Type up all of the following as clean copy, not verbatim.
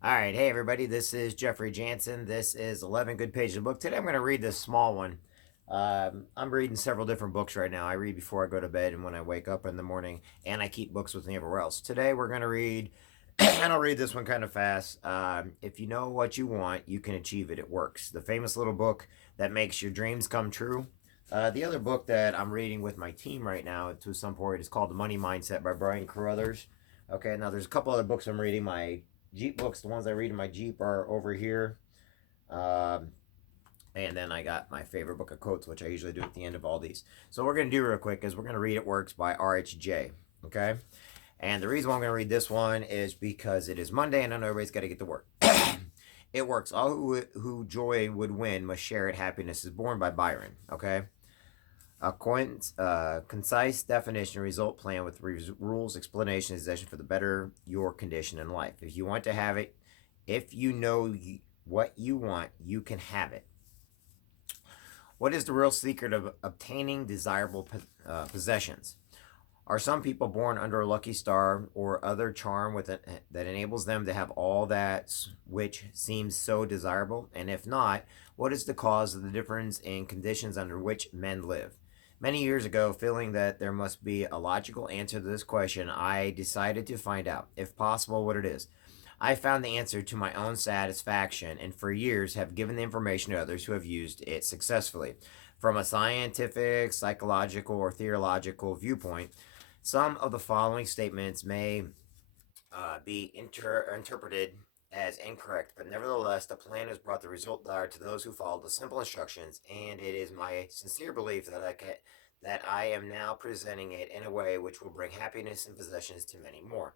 All right, hey everybody, this is Jeffrey Jansen. This is 11 Good Pages of Book. Today I'm going to read this small one. I'm reading several different books right now. I read before I go to bed and when I wake up in the morning, and I keep books with me everywhere else. Today we're going to read, and I'll read this one kind of fast. If you know what you want, you can achieve it. It works. The famous little book that makes your dreams come true. The other book that I'm reading with my team right now to some point is called The Money Mindset by Brian Carruthers. Okay, now there's a couple other books I'm reading. My Jeep books, the ones I read in my Jeep, are over here. Um, and then I got my favorite book of quotes, which I usually do at the end of all these. So what we're going to do real quick is we're going to read It Works by R.H.J. Okay? And the reason why I'm going to read this one is because it is Monday and I know everybody's got to get to work. It works. All who joy would win must share it. Happiness is born by Byron. Okay? A concise definition, result plan with rules, explanation, suggestion for the better your condition in life. If you want to have it, if you know what you want, you can have it. What is the real secret of obtaining desirable possessions? Are some people born under a lucky star or other charm with it that enables them to have all that which seems so desirable? And if not, what is the cause of the difference in conditions under which men live? Many years ago, feeling that there must be a logical answer to this question, I decided to find out, if possible, what it is. I found the answer to my own satisfaction and for years have given the information to others who have used it successfully. From a scientific, psychological, or theological viewpoint, some of the following statements may be interpreted as incorrect, but nevertheless, the plan has brought the result desired to those who follow the simple instructions, and it is my sincere belief that I am now presenting it in a way which will bring happiness and possessions to many more.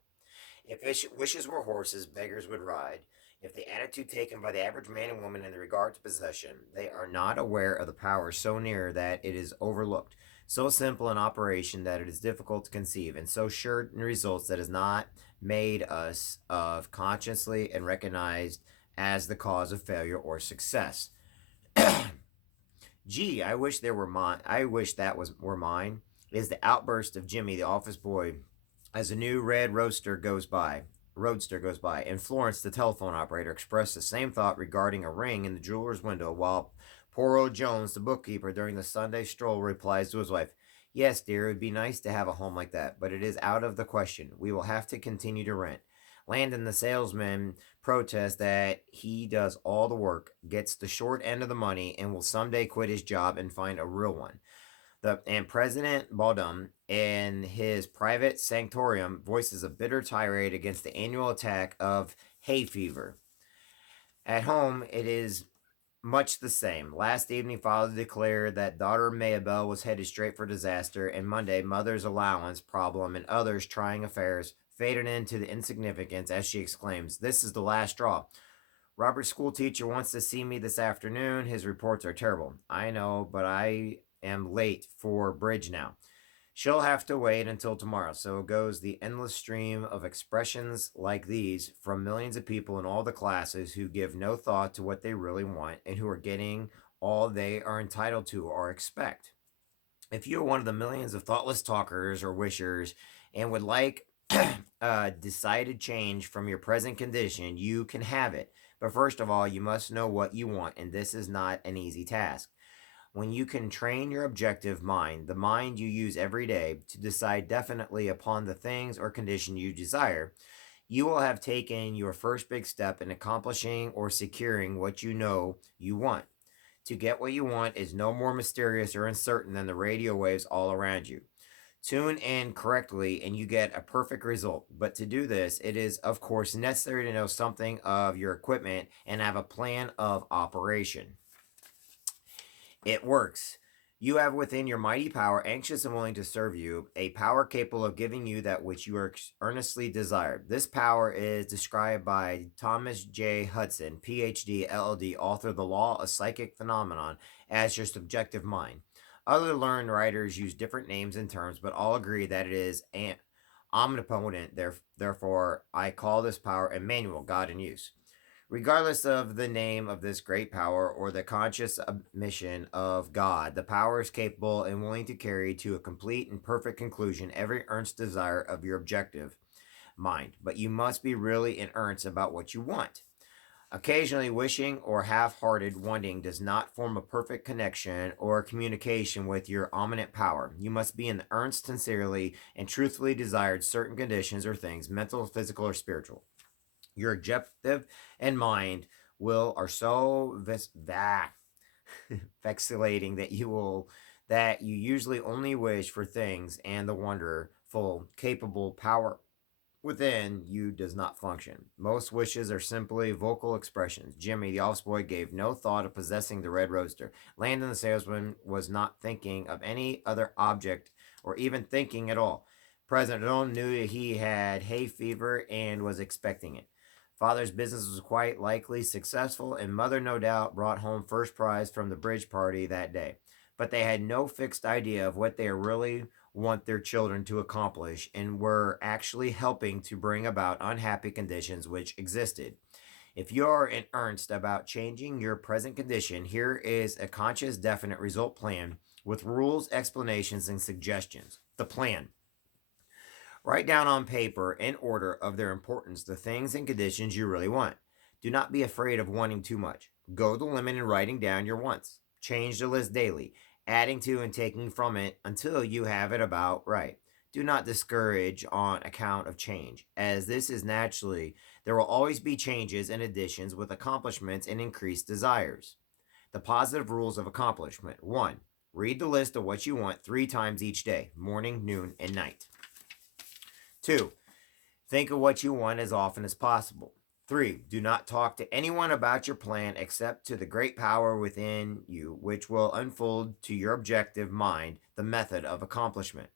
If wishes were horses, beggars would ride. If the attitude taken by the average man and woman in regard to possession, they are not aware of the power so near that it is overlooked, so simple in operation that it is difficult to conceive, and so sure in results that is not made us of consciously and recognized as the cause of failure or success. Gee, I wish there were mine. I wish that was were mine. Is the outburst of Jimmy, the office boy, as a new red roadster goes by, and Florence, the telephone operator, expressed the same thought regarding a ring in the jeweler's window, while poor old Jones, the bookkeeper, during the Sunday stroll, replies to his wife, "Yes, dear, it would be nice to have a home like that, but it is out of the question. We will have to continue to rent." Landon, the salesman, protests that he does all the work, gets the short end of the money, and will someday quit his job and find a real one. And President Baldum, in his private sanctorium, voices a bitter tirade against the annual attack of hay fever. At home, it is much the same. Last evening, father declared that daughter Maybelle was headed straight for disaster, and Monday, mother's allowance problem and others trying affairs faded into the insignificance as she exclaims, "This is the last straw. Robert's school teacher wants to see me this afternoon. His reports are terrible. I know, but I am late for bridge now. She'll have to wait until tomorrow." So goes the endless stream of expressions like these from millions of people in all the classes who give no thought to what they really want and who are getting all they are entitled to or expect. If you're one of the millions of thoughtless talkers or wishers and would like decided change from your present condition, you can have it. But first of all, you must know what you want, and this is not an easy task. When you can train your objective mind, the mind you use every day, to decide definitely upon the things or condition you desire, you will have taken your first big step in accomplishing or securing what you know you want. To get what you want is no more mysterious or uncertain than the radio waves all around you. Tune in correctly and you get a perfect result. But to do this, it is, of course, necessary to know something of your equipment and have a plan of operation. It works. You have within your mighty power, anxious and willing to serve you, a power capable of giving you that which you earnestly desire. This power is described by Thomas J. Hudson, PhD, LLD, author of The Law of Psychic Phenomenon, as your subjective mind. Other learned writers use different names and terms, but all agree that it is omnipotent. Therefore, I call this power Emmanuel, God in use. Regardless of the name of this great power or the conscious mission of God, the power is capable and willing to carry to a complete and perfect conclusion every earnest desire of your objective. mind, but you must be really in earnest about what you want. Occasionally, wishing or half hearted wanting does not form a perfect connection or communication with your omniscient power. You must be in earnest, sincerely, and truthfully desired certain conditions or things, mental, physical, or spiritual. Your objective and mind will are so vexulating that you usually only wish for things and the wonderful, capable power within you does not function. Most wishes are simply vocal expressions. Jimmy, the office boy, gave no thought of possessing the red roadster. Landon, the salesman, was not thinking of any other object or even thinking at all. President Dolan knew he had hay fever and was expecting it. Father's business was quite likely successful, and Mother, no doubt, brought home first prize from the bridge party that day. But they had no fixed idea of what they really want their children to accomplish and were actually helping to bring about unhappy conditions which existed. If you are in earnest about changing your present condition, here is a conscious, definite result plan with rules, explanations, and suggestions. The plan. Write down on paper, in order of their importance, the things and conditions you really want. Do not be afraid of wanting too much. Go the limit in writing down your wants. Change the list daily, adding to and taking from it until you have it about right. Do not discourage on account of change, as this is naturally, there will always be changes and additions with accomplishments and increased desires. The positive rules of accomplishment. 1. Read the list of what you want 3 times each day, morning, noon, and night. 2. Think of what you want as often as possible. 3. Do not talk to anyone about your plan except to the great power within you, which will unfold to your objective mind the method of accomplishment.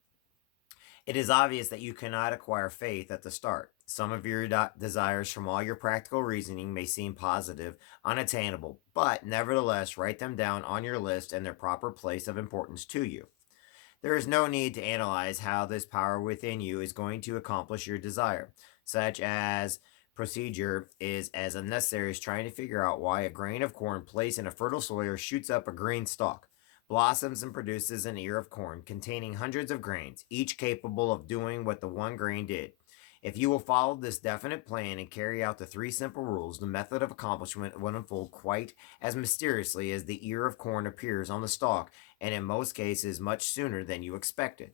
It is obvious that you cannot acquire faith at the start. Some of your desires from all your practical reasoning may seem positive, unattainable, but nevertheless write them down on your list in their proper place of importance to you. There is no need to analyze how this power within you is going to accomplish your desire. Such as procedure is as unnecessary as trying to figure out why a grain of corn placed in a fertile soil shoots up a green stalk, blossoms, and produces an ear of corn containing hundreds of grains, each capable of doing what the one grain did. If you will follow this definite plan and carry out the 3 simple rules, the method of accomplishment will unfold quite as mysteriously as the ear of corn appears on the stalk, and in most cases much sooner than you expected.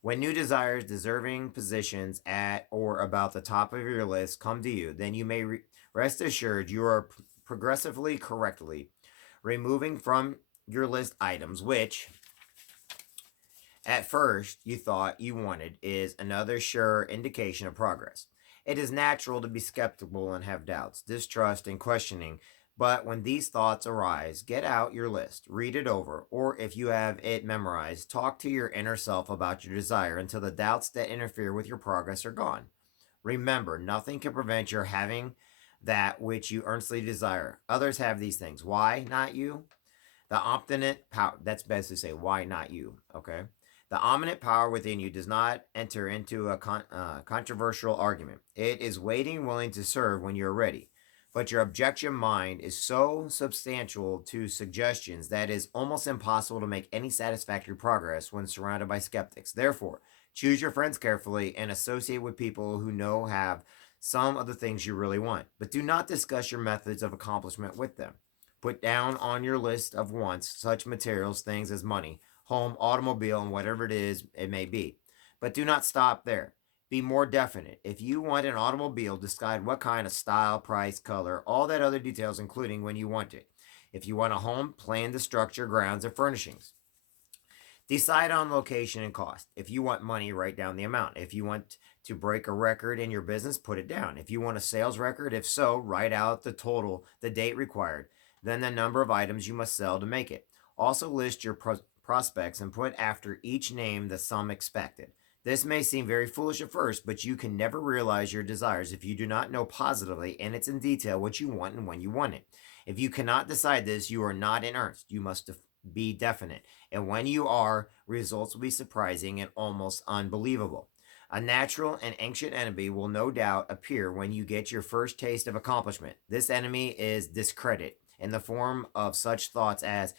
When new desires, deserving positions at or about the top of your list come to you, then you may rest assured you are progressively correctly removing from your list items which at first you thought you wanted is another sure indication of progress. It is natural to be skeptical and have doubts, distrust, and questioning, but when these thoughts arise, get out your list, read it over, or if you have it memorized, talk to your inner self about your desire until the doubts that interfere with your progress are gone. Remember, nothing can prevent your having that which you earnestly desire. Others have these things. Why not you? The omnipotent power, that's best to say, why not you? Okay. The omnipotent power within you does not enter into a controversial argument. It is waiting, willing to serve when you're ready. But your objection mind is so substantial to suggestions that it is almost impossible to make any satisfactory progress when surrounded by skeptics. Therefore, choose your friends carefully and associate with people who know have some of the things you really want. But do not discuss your methods of accomplishment with them. Put down on your list of wants such materials, things as money, home, automobile, and whatever it may be. But do not stop there. Be more definite. If you want an automobile, decide what kind of style, price, color, all that other details, including when you want it. If you want a home, plan the structure, grounds, and furnishings. Decide on location and cost. If you want money, write down the amount. If you want to break a record in your business, put it down. If you want a sales record, if so, write out the total, the date required, then the number of items you must sell to make it. Also list your prospects and put after each name the sum expected. This may seem very foolish at first, but you can never realize your desires if you do not know positively and it's in detail what you want and when you want it. If you cannot decide this, you are not in earnest. You must be definite. And when you are, results will be surprising and almost unbelievable. A natural and ancient enemy will no doubt appear when you get your first taste of accomplishment. This enemy is discredit in the form of such thoughts as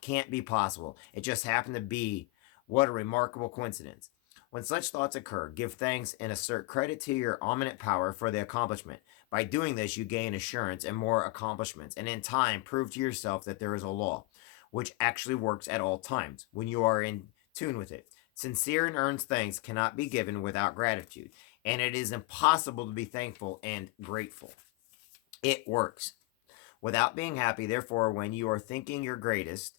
can't be possible. It just happened to be. What a remarkable coincidence. When such thoughts occur, give thanks and assert credit to your omniscient power for the accomplishment. By doing this, you gain assurance and more accomplishments, and in time, prove to yourself that there is a law which actually works at all times when you are in tune with it. Sincere and earnest thanks cannot be given without gratitude, and it is impossible to be thankful and grateful. It works without being happy. Therefore, when you are thinking your greatest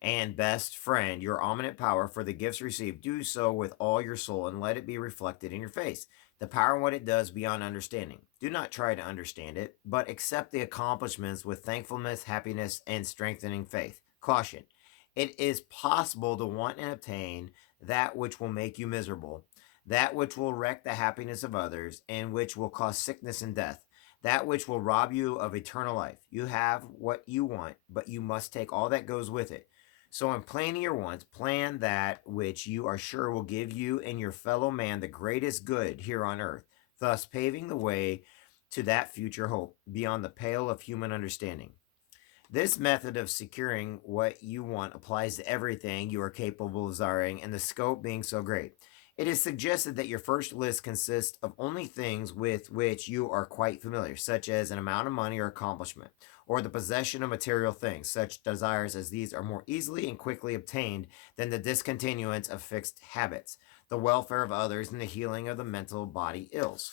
and best friend, your omniscient power for the gifts received, do so with all your soul and let it be reflected in your face. The power and what it does beyond understanding. Do not try to understand it, but accept the accomplishments with thankfulness, happiness, and strengthening faith. Caution. It is possible to want and obtain that which will make you miserable, that which will wreck the happiness of others, and which will cause sickness and death, that which will rob you of eternal life. You have what you want, but you must take all that goes with it. So, in planning your wants, plan that which you are sure will give you and your fellow man the greatest good here on earth, thus paving the way to that future hope beyond the pale of human understanding. This method of securing what you want applies to everything you are capable of desiring, and the scope being so great. It is suggested that your first list consists of only things with which you are quite familiar, such as an amount of money or accomplishment, or the possession of material things. Such desires as these are more easily and quickly obtained than the discontinuance of fixed habits, the welfare of others, and the healing of the mental body ills.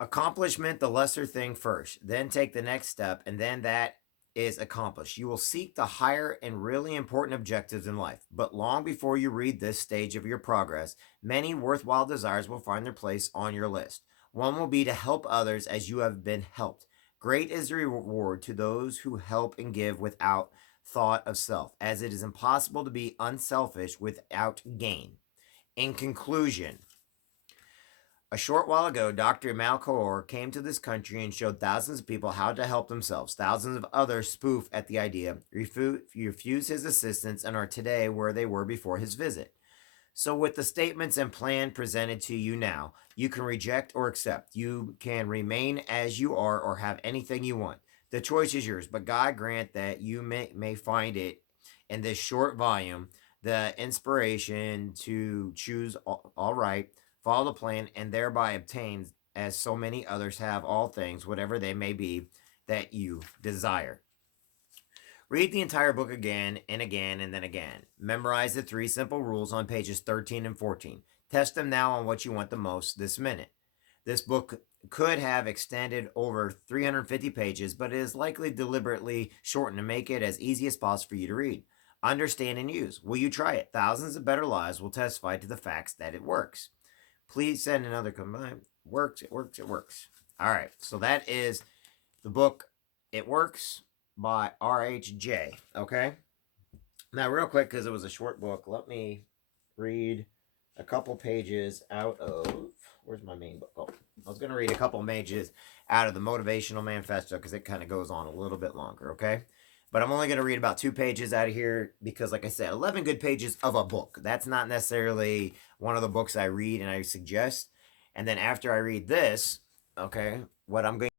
Accomplishment, the lesser thing first, then take the next step, and then that is accomplished. You will seek the higher and really important objectives in life. But long before you read this stage of your progress, many worthwhile desires will find their place on your list. One will be to help others as you have been helped. Great is the reward to those who help and give without thought of self, as it is impossible to be unselfish without gain. In conclusion, a short while ago, Dr. Malcor came to this country and showed thousands of people how to help themselves. Thousands of others spoof at the idea, refuse his assistance, and are today where they were before his visit. So, with the statements and plan presented to you now, you can reject or accept. You can remain as you are or have anything you want. The choice is yours, but God grant that you may find it in this short volume the inspiration to choose all right, follow the plan, and thereby obtain, as so many others have, all things, whatever they may be, that you desire. Read the entire book again and again and then again. Memorize the 3 simple rules on pages 13 and 14. Test them now on what you want the most this minute. This book could have extended over 350 pages, but it is likely deliberately shortened to make it as easy as possible for you to read. Understand and use. Will you try it? Thousands of better lives will testify to the facts that it works. Please send another comment. Works, it works, it works. All right, so that is the book It Works by RHJ. Okay? Now, real quick, because it was a short book, let me read a couple pages out of. Where's my main book? Oh, I was going to read a couple pages out of the Motivational Manifesto because it kind of goes on a little bit longer, okay? But I'm only going to read about 2 pages out of here because, like I said, 11 good pages of a book. That's not necessarily one of the books I read and I suggest. And then after I read this, okay, what I'm going